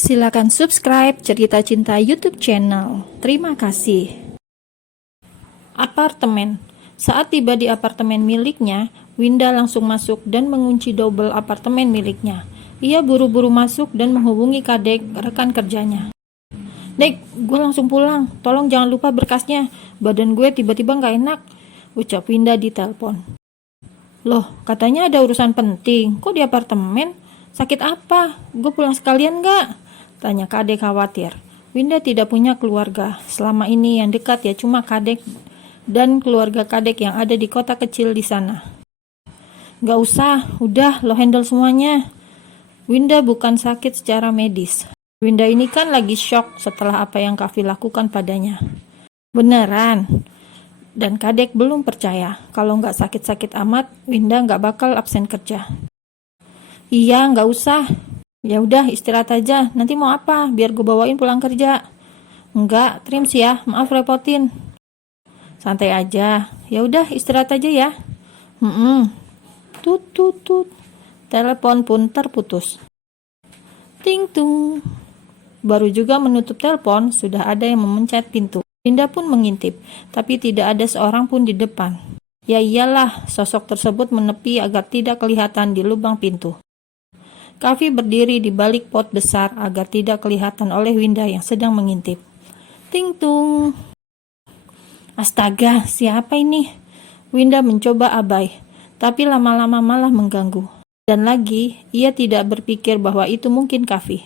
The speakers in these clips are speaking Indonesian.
Silakan subscribe Cerita Cinta YouTube channel. Terima kasih. Apartemen. Saat tiba di apartemen miliknya, Winda langsung masuk dan mengunci double apartemen miliknya. Ia buru-buru masuk dan menghubungi Kadek, rekan kerjanya. "Dek, gue langsung pulang. Tolong jangan lupa berkasnya. Badan gue tiba-tiba gak enak," ucap Winda di telepon. "Loh, katanya ada urusan penting. Kok di apartemen? Sakit apa? Gue pulang sekalian gak?" tanya Kadek khawatir. Winda tidak punya keluarga. Selama ini yang dekat ya cuma Kadek dan keluarga Kadek yang ada di kota kecil di sana. "Gak usah, udah lo handle semuanya." Winda bukan sakit secara medis. Winda ini kan lagi shock setelah apa yang Kavi lakukan padanya. "Beneran?" Dan Kadek belum percaya. Kalau nggak sakit-sakit amat, Winda nggak bakal absen kerja. "Iya, nggak usah. Ya udah istirahat aja. Nanti mau apa? Biar gue bawain pulang kerja." "Enggak, trims ya. Maaf repotin." "Santai aja. Ya udah istirahat aja ya." Tut tut tut. Telepon pun terputus. Ting tung. Baru juga menutup telepon, sudah ada yang memencet pintu. Winda pun mengintip, tapi tidak ada seorang pun di depan. Ya iyalah, sosok tersebut menepi agar tidak kelihatan di lubang pintu. Kavi berdiri di balik pot besar agar tidak kelihatan oleh Winda yang sedang mengintip. Ting tung. Astaga, siapa ini? Winda mencoba abai, tapi lama-lama malah mengganggu. Dan lagi, ia tidak berpikir bahwa itu mungkin Kavi.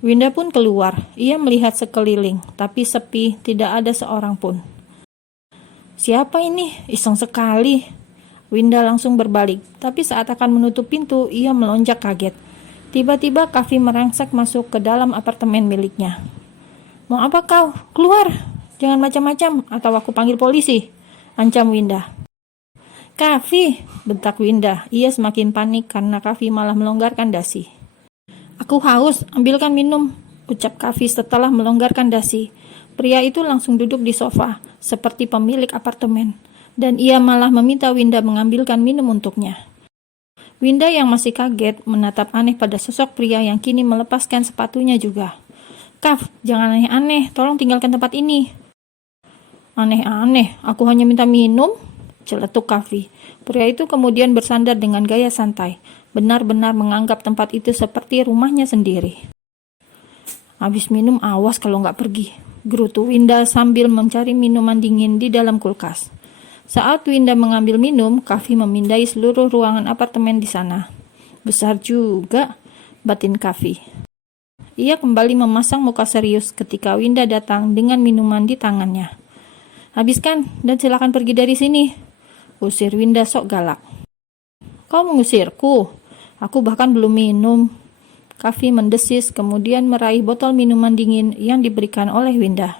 Winda pun keluar. Ia melihat sekeliling, tapi sepi, tidak ada seorang pun. "Siapa ini? Iseng sekali." Winda langsung berbalik, tapi saat akan menutup pintu, ia melonjak kaget. Tiba-tiba Kavi merangsek masuk ke dalam apartemen miliknya. "Mau apa kau? Keluar! Jangan macam-macam, atau aku panggil polisi," ancam Winda. "Kavi!" bentak Winda. Ia semakin panik karena Kavi malah melonggarkan dasi. "Aku haus, ambilkan minum," ucap Kavi setelah melonggarkan dasi. Pria itu langsung duduk di sofa, seperti pemilik apartemen, dan ia malah meminta Winda mengambilkan minum untuknya. Winda yang masih kaget menatap aneh pada sosok pria yang kini melepaskan sepatunya juga. "Kav, jangan aneh-aneh, tolong tinggalkan tempat ini." "Aneh-aneh, aku hanya minta minum," celetuk Kavi. Pria itu kemudian bersandar dengan gaya santai, benar-benar menganggap tempat itu seperti rumahnya sendiri. "Habis minum awas kalau nggak pergi," gerutu Winda sambil mencari minuman dingin di dalam kulkas. Saat Winda mengambil minum, Kavi memindai seluruh ruangan apartemen di sana. "Besar juga," batin Kavi. Ia kembali memasang muka serius ketika Winda datang dengan minuman di tangannya. "Habiskan dan silakan pergi dari sini," usir Winda sok galak. "Kau mengusirku? Aku bahkan belum minum." Kavi mendesis kemudian meraih botol minuman dingin yang diberikan oleh Winda.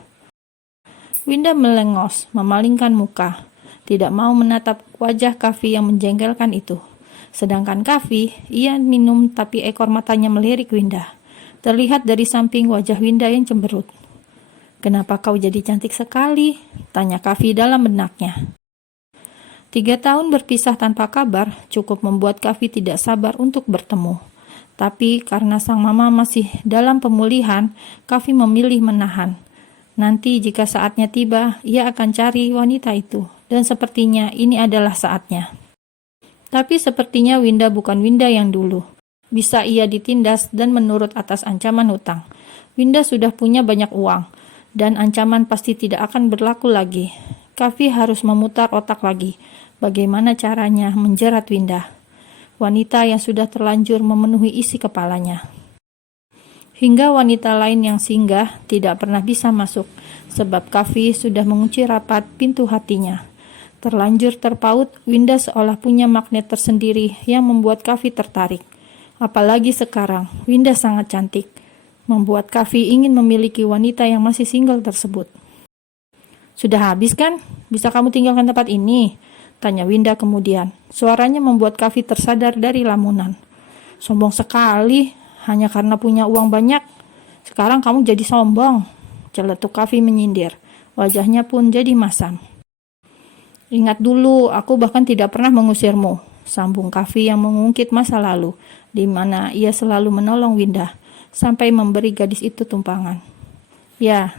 Winda melengos, memalingkan muka, tidak mau menatap wajah Kavi yang menjengkelkan itu. Sedangkan Kavi, ia minum tapi ekor matanya melirik Winda. Terlihat dari samping wajah Winda yang cemberut. "Kenapa kau jadi cantik sekali?" tanya Kavi dalam benaknya. 3 tahun berpisah tanpa kabar cukup membuat Kavi tidak sabar untuk bertemu. Tapi karena sang mama masih dalam pemulihan, Kavi memilih menahan. Nanti jika saatnya tiba, ia akan cari wanita itu. Dan sepertinya ini adalah saatnya. Tapi sepertinya Winda bukan Winda yang dulu. Bisa ia ditindas dan menurut atas ancaman hutang. Winda sudah punya banyak uang, dan ancaman pasti tidak akan berlaku lagi. Kavi harus memutar otak lagi. Bagaimana caranya menjerat Winda? Wanita yang sudah terlanjur memenuhi isi kepalanya. Hingga wanita lain yang singgah tidak pernah bisa masuk, sebab Kavi sudah mengunci rapat pintu hatinya. Terlanjur terpaut, Winda seolah punya magnet tersendiri yang membuat Kavi tertarik. Apalagi sekarang, Winda sangat cantik, membuat Kavi ingin memiliki wanita yang masih single tersebut. "Sudah habis kan? Bisa kamu tinggalkan tempat ini?" tanya Winda kemudian. Suaranya membuat Kavi tersadar dari lamunan. "Sombong sekali, hanya karena punya uang banyak. Sekarang kamu jadi sombong," celetuk Kavi menyindir. Wajahnya pun jadi masam. "Ingat dulu, aku bahkan tidak pernah mengusirmu," sambung Kavi yang mengungkit masa lalu, di mana ia selalu menolong Winda. sampai memberi gadis itu tumpangan. Ya,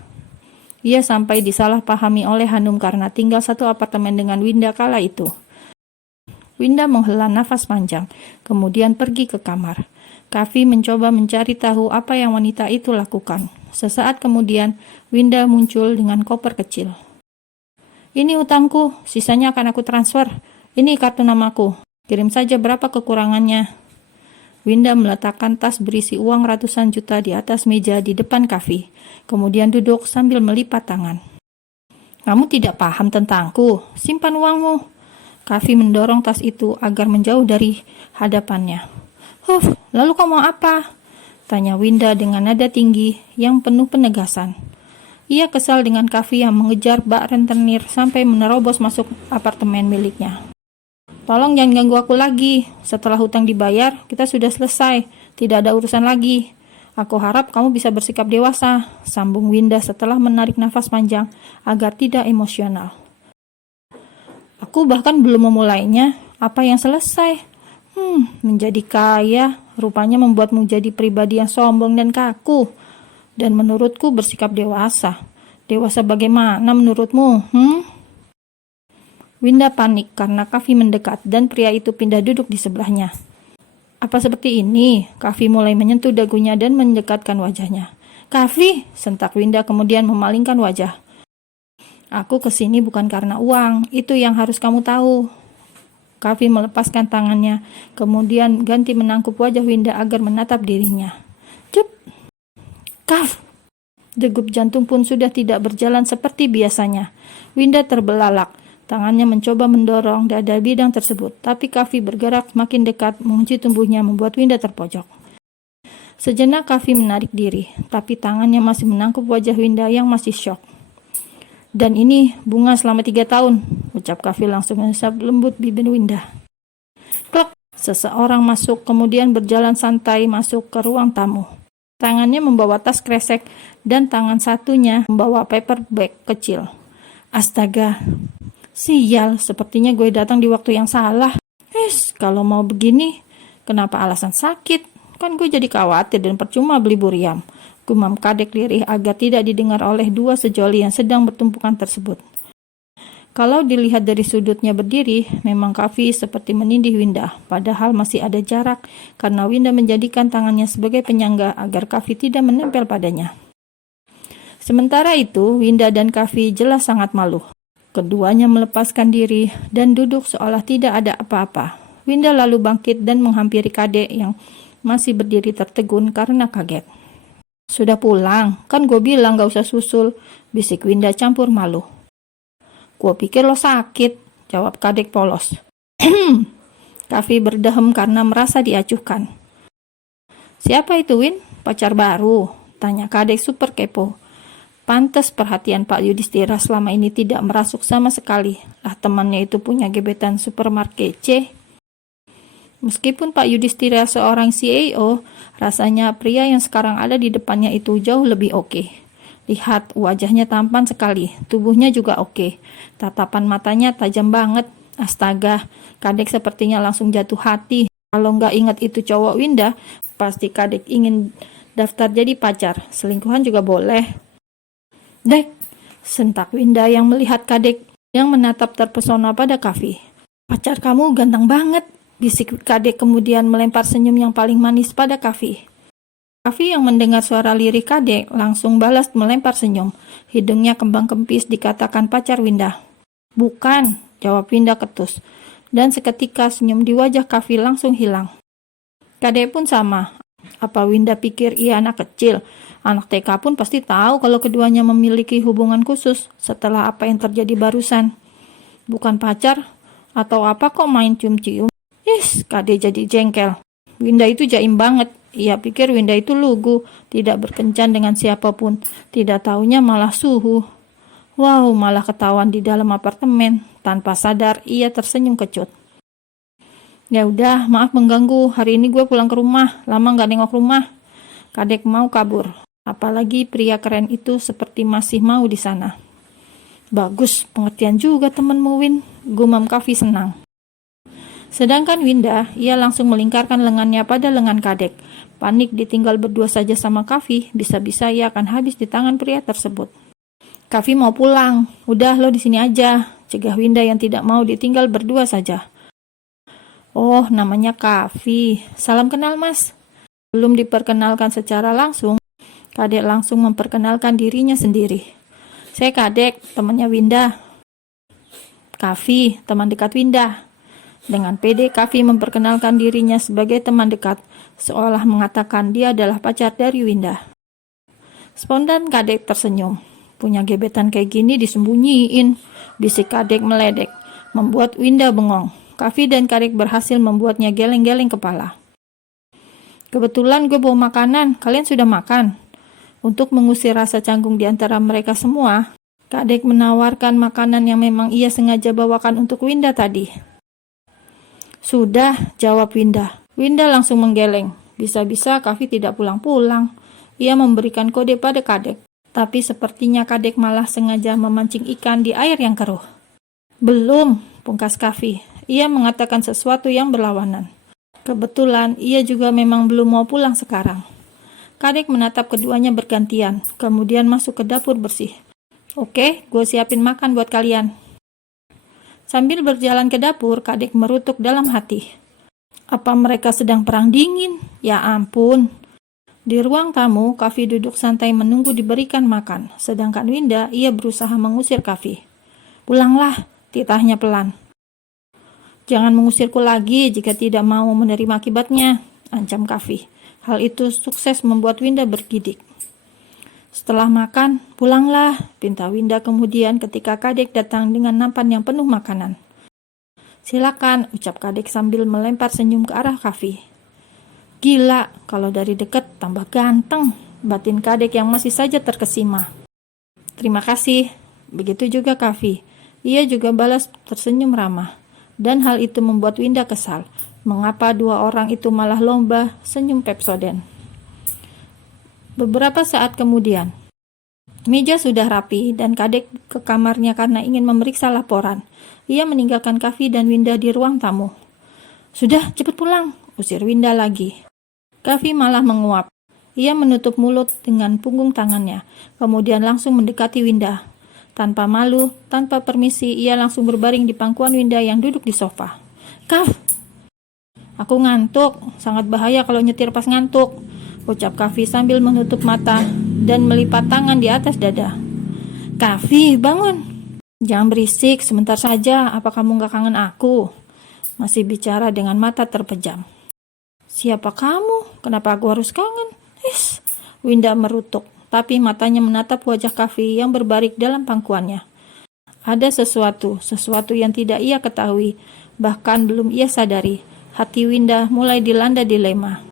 ia sampai disalahpahami oleh Hanum karena tinggal satu apartemen dengan Winda kala itu. Winda menghela nafas panjang, kemudian pergi ke kamar. Kavi mencoba mencari tahu apa yang wanita itu lakukan. Sesaat kemudian, Winda muncul dengan koper kecil. Ini utangku, sisanya akan aku transfer. Ini kartu namaku. Kirim saja berapa kekurangannya. Winda meletakkan tas berisi uang ratusan juta di atas meja di depan Kavi. Kemudian duduk sambil melipat tangan. Kamu tidak paham tentangku, simpan uangmu. Kavi mendorong tas itu agar menjauh dari hadapannya. Lalu kau mau apa? Tanya Winda dengan nada tinggi yang penuh penegasan. Ia kesal dengan Kavi yang mengejar bak rentenir sampai menerobos masuk apartemen miliknya. Tolong jangan ganggu aku lagi. Setelah hutang dibayar, kita sudah selesai. Tidak ada urusan lagi. Aku harap kamu bisa bersikap dewasa, sambung Winda setelah menarik nafas panjang agar tidak emosional. Aku bahkan belum memulainya. Apa yang selesai? Menjadi kaya rupanya membuatmu jadi pribadi yang sombong dan kaku. Dan menurutku bersikap dewasa. Dewasa bagaimana menurutmu? Winda panik karena Kavi mendekat dan pria itu pindah duduk di sebelahnya. Apa seperti ini? Kavi mulai menyentuh dagunya dan mendekatkan wajahnya. Kavi, sentak Winda kemudian memalingkan wajah. Aku kesini bukan karena uang, itu yang harus kamu tahu. Kavi melepaskan tangannya, kemudian ganti menangkup wajah Winda agar menatap dirinya. Cep! Kav! Degup jantung pun sudah tidak berjalan seperti biasanya. Winda terbelalak, tangannya mencoba mendorong dada bidang tersebut, tapi Kavi bergerak makin dekat, mengunci tubuhnya membuat Winda terpojok. Sejenak Kavi menarik diri, tapi tangannya masih menangkup wajah Winda yang masih syok. Dan ini bunga selama 3 tahun, ucap Kavi langsung mengusap lembut bibir Winda. Klok, seseorang masuk kemudian berjalan santai masuk ke ruang tamu. Tangannya membawa tas kresek dan tangan satunya membawa paper bag kecil. Astaga, sial, sepertinya gue datang di waktu yang salah. Kalau mau begini, kenapa alasan sakit? Kan gue jadi khawatir dan percuma beli buriam. Gumam Kadek lirih agar tidak didengar oleh dua sejoli yang sedang bertumpukan tersebut. Kalau dilihat dari sudutnya berdiri, memang Kavi seperti menindih Winda, padahal masih ada jarak karena Winda menjadikan tangannya sebagai penyangga agar Kavi tidak menempel padanya. Sementara itu, Winda dan Kavi jelas sangat malu. Keduanya melepaskan diri dan duduk seolah tidak ada apa-apa. Winda lalu bangkit dan menghampiri Kadek yang masih berdiri tertegun karena kaget. Sudah pulang, kan gue bilang gak usah susul, bisik Winda campur malu. Gue pikir lo sakit, jawab Kadek polos. Kavi berdehem karena merasa diacuhkan. Siapa itu Win? Pacar baru? Tanya Kadek super kepo. Pantes perhatian Pak Yudhistira selama ini tidak merasuk sama sekali. Lah temannya itu punya gebetan supermarket C. Meskipun Pak Yudhistira seorang CEO, rasanya pria yang sekarang ada di depannya itu jauh lebih oke. Lihat, wajahnya tampan sekali, tubuhnya juga oke. Tatapan matanya tajam banget. Astaga, Kadek sepertinya langsung jatuh hati. Kalau nggak ingat itu cowok Winda, pasti Kadek ingin daftar jadi pacar. Selingkuhan juga boleh. Dek, sentak Winda yang melihat Kadek yang menatap terpesona pada Kavi. Pacar kamu ganteng banget. Bisik Kadek kemudian melempar senyum yang paling manis pada Kavi. Kavi yang mendengar suara lirih Kadek langsung balas melempar senyum. Hidungnya kembang kempis dikatakan pacar Winda. Bukan, jawab Winda ketus. Dan seketika senyum di wajah Kavi langsung hilang. Kadek pun sama. Apa Winda pikir ia anak kecil? Anak TK pun pasti tahu kalau keduanya memiliki hubungan khusus setelah apa yang terjadi barusan. Bukan pacar? Atau apa kok main cium-cium? Kadek jadi jengkel. Winda itu jaim banget. Ia pikir Winda itu lugu, tidak berkencan dengan siapapun. Tidak taunya malah suhu. Wow, malah ketahuan di dalam apartemen. Tanpa sadar, ia tersenyum kecut. Ya udah, maaf mengganggu. Hari ini gue pulang ke rumah. Lama gak nengok rumah. Kadek mau kabur. Apalagi pria keren itu seperti masih mau di sana. Bagus, pengertian juga temenmu Win. Gumam Kavi senang. Sedangkan Winda, ia langsung melingkarkan lengannya pada lengan Kadek. Panik ditinggal berdua saja sama Kavi, bisa-bisa ia akan habis di tangan pria tersebut. Kavi mau pulang. Udah, lo di sini aja, cegah Winda yang tidak mau ditinggal berdua saja. Oh, namanya Kavi. Salam kenal, Mas. Belum diperkenalkan secara langsung, Kadek langsung memperkenalkan dirinya sendiri. Saya Kadek, temannya Winda. Kavi, teman dekat Winda. Dengan pede, Kavi memperkenalkan dirinya sebagai teman dekat, seolah mengatakan dia adalah pacar dari Winda. Spontan Kadek tersenyum. Punya gebetan kayak gini disembunyiin, bisik Kadek meledek, membuat Winda bengong. Kavi dan Kadek berhasil membuatnya geleng-geleng kepala. Kebetulan gue bawa makanan, kalian sudah makan? Untuk mengusir rasa canggung di antara mereka semua, Kadek menawarkan makanan yang memang ia sengaja bawakan untuk Winda tadi. Sudah, jawab Winda. Winda langsung menggeleng. Bisa-bisa Kavi tidak pulang-pulang. Ia memberikan kode pada Kadek. Tapi sepertinya Kadek malah sengaja memancing ikan di air yang keruh. Belum, pungkas Kavi. Ia mengatakan sesuatu yang berlawanan. Kebetulan ia juga memang belum mau pulang sekarang. Kadek menatap keduanya bergantian, kemudian masuk ke dapur bersih. Oke, gue siapin makan buat kalian. Sambil berjalan ke dapur, Kadek merutuk dalam hati. Apa mereka sedang perang dingin? Ya ampun. Di ruang tamu, Kavi duduk santai menunggu diberikan makan, sedangkan Winda, ia berusaha mengusir Kavi. Pulanglah, titahnya pelan. Jangan mengusirku lagi jika tidak mau menerima akibatnya, ancam Kavi. Hal itu sukses membuat Winda bergidik. Setelah makan, pulanglah, pinta Winda kemudian ketika Kadek datang dengan nampan yang penuh makanan. Silakan, ucap Kadek sambil melempar senyum ke arah Kavi. Gila, kalau dari dekat tambah ganteng, batin Kadek yang masih saja terkesima. Terima kasih, begitu juga Kavi. Ia juga balas tersenyum ramah. Dan hal itu membuat Winda kesal. Mengapa dua orang itu malah lomba senyum Pepsodent? Beberapa saat kemudian, meja sudah rapi dan Kadek ke kamarnya karena ingin memeriksa laporan. Ia meninggalkan Kavi dan Winda di ruang tamu. Sudah, cepat pulang, usir Winda lagi. Kavi malah menguap. Ia menutup mulut dengan punggung tangannya, kemudian langsung mendekati Winda. Tanpa malu, tanpa permisi, ia langsung berbaring di pangkuan Winda yang duduk di sofa. Kav, aku ngantuk, sangat bahaya kalau nyetir pas ngantuk, ucap Kavi sambil menutup mata dan melipat tangan di atas dada. Kavi, bangun. Jangan berisik, sebentar saja, apa kamu gak kangen aku? Masih bicara dengan mata terpejam. Siapa kamu? Kenapa aku harus kangen? Winda merutuk, tapi matanya menatap wajah Kavi yang berbaring dalam pangkuannya. Ada sesuatu yang tidak ia ketahui, bahkan belum ia sadari. Hati Winda mulai dilanda dilema.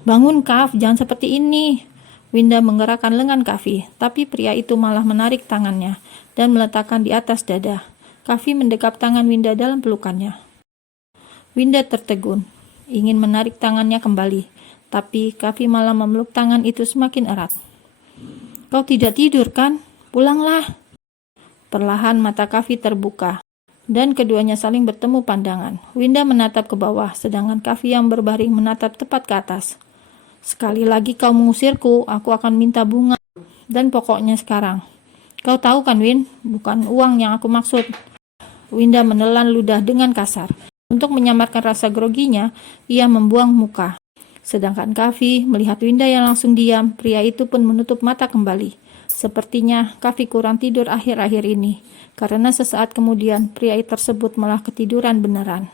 Bangun Kav, jangan seperti ini. Winda menggerakkan lengan Kavi, tapi pria itu malah menarik tangannya dan meletakkan di atas dada. Kavi mendekap tangan Winda dalam pelukannya. Winda tertegun, ingin menarik tangannya kembali, tapi Kavi malah memeluk tangan itu semakin erat. Kau tidak tidur kan? Pulanglah. Perlahan mata Kavi terbuka, dan keduanya saling bertemu pandangan. Winda menatap ke bawah, sedangkan Kavi yang berbaring menatap tepat ke atas. Sekali lagi kau mengusirku, aku akan minta bunga. Dan pokoknya sekarang. Kau tahu kan Win, bukan uang yang aku maksud. Winda menelan ludah dengan kasar. Untuk menyamarkan rasa groginya, ia membuang muka. Sedangkan Kavi melihat Winda yang langsung diam, pria itu pun menutup mata kembali. Sepertinya Kavi kurang tidur akhir-akhir ini, karena sesaat kemudian pria tersebut malah ketiduran beneran.